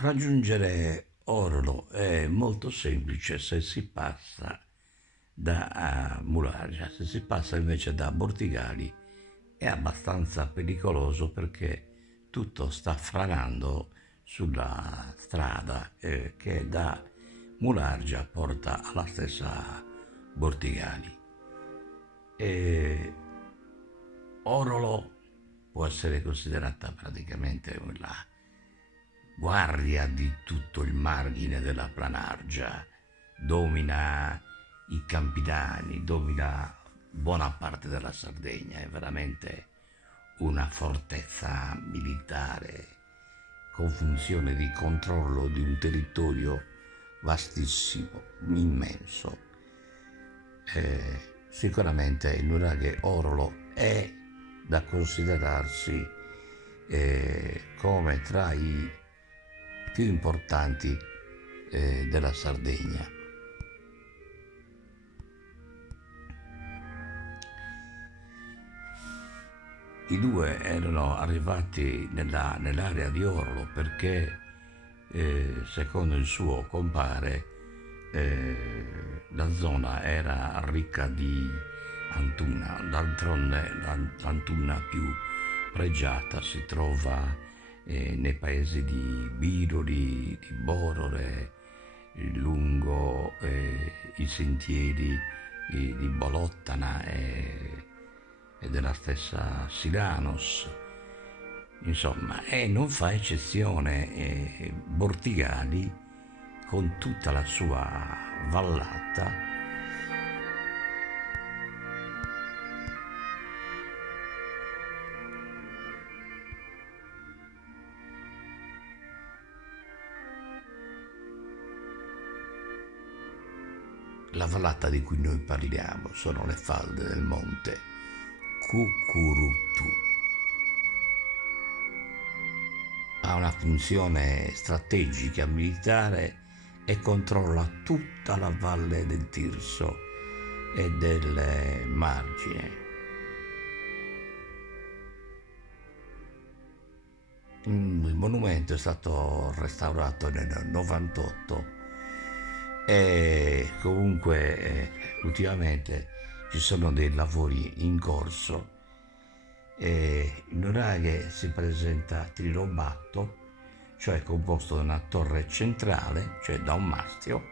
Raggiungere Orlo è molto semplice se si passa da Muraglia. Se si passa invece da Bortigali è abbastanza pericoloso perché tutto sta franando sulla strada che da Muraglia porta alla stessa Bortigali. E Orolo può essere considerata praticamente la guardia di tutto il margine della Planargia, domina i Campidani, domina buona parte della Sardegna, è veramente una fortezza militare con funzione di controllo di un territorio vastissimo, immenso. Sicuramente il nuraghe Orlo è da considerarsi come tra i più importanti della Sardegna. I due erano arrivati nell'area di Orlo perché, secondo il suo compare, la zona era ricca di Antuna. D'altronde l'Antuna più pregiata si trova nei paesi di Biroli, di Borore, lungo i sentieri di Bolottana e della stessa Silanos. Insomma, e non fa eccezione Bortigali con tutta la sua vallata. La vallata di cui noi parliamo sono le falde del monte Cucurutu. Ha una funzione strategica militare e controlla tutta la valle del Tirso e del Margine. Il monumento è stato restaurato nel 98 e comunque ultimamente ci sono dei lavori in corso e il nuraghe si presenta trilobatto, cioè composto da una torre centrale, cioè da un mastio,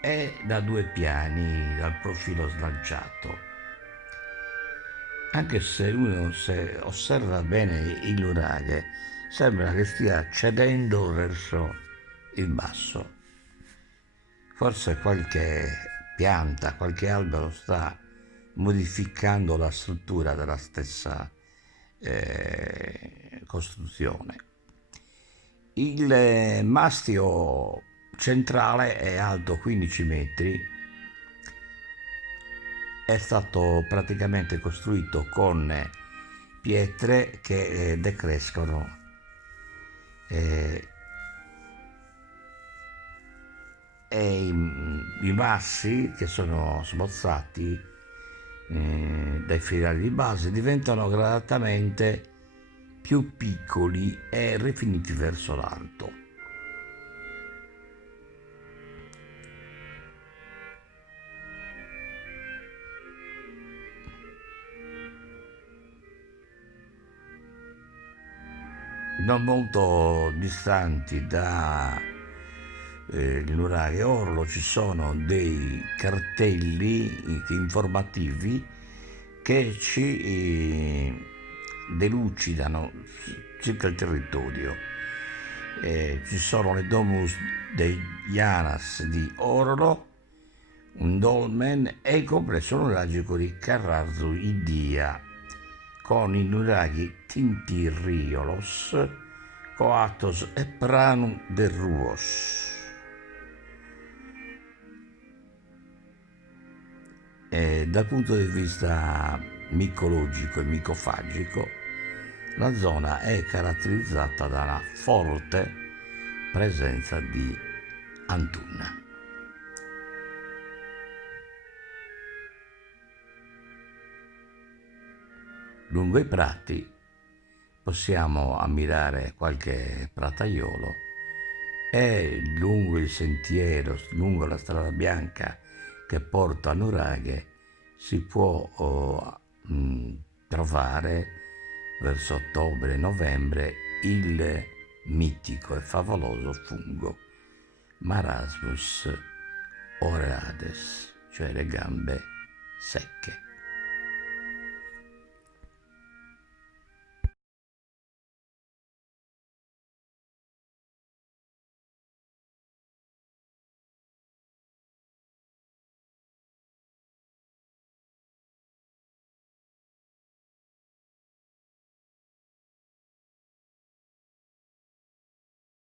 e da due piani dal profilo slanciato. Anche se osserva bene il nuraghe, sembra che stia cedendo verso il basso. Forse qualche pianta, qualche albero sta modificando la struttura della stessa costruzione. Il mastio centrale è alto 15 metri, è stato praticamente costruito con pietre che decrescono e i massi che sono smozzati dai filari di base diventano gradatamente più piccoli e rifiniti verso l'alto. Non molto distanti da il nuraghe Orlo ci sono dei cartelli informativi che ci delucidano circa il territorio. Ci sono le domus dei Janas di Orlo, un dolmen e il complesso nuragico di Carrarzu Idia con i nuraghi Tintirriolos, Coatos e Pranum de Ruos. Dal punto di vista micologico e micofagico, la zona è caratterizzata da una forte presenza di Antuna. Lungo i prati possiamo ammirare qualche prataiolo e lungo il sentiero, lungo la strada bianca che porta a Nuraghe, si può trovare verso ottobre-novembre il mitico e favoloso fungo Marasmus oreades, cioè le gambe secche.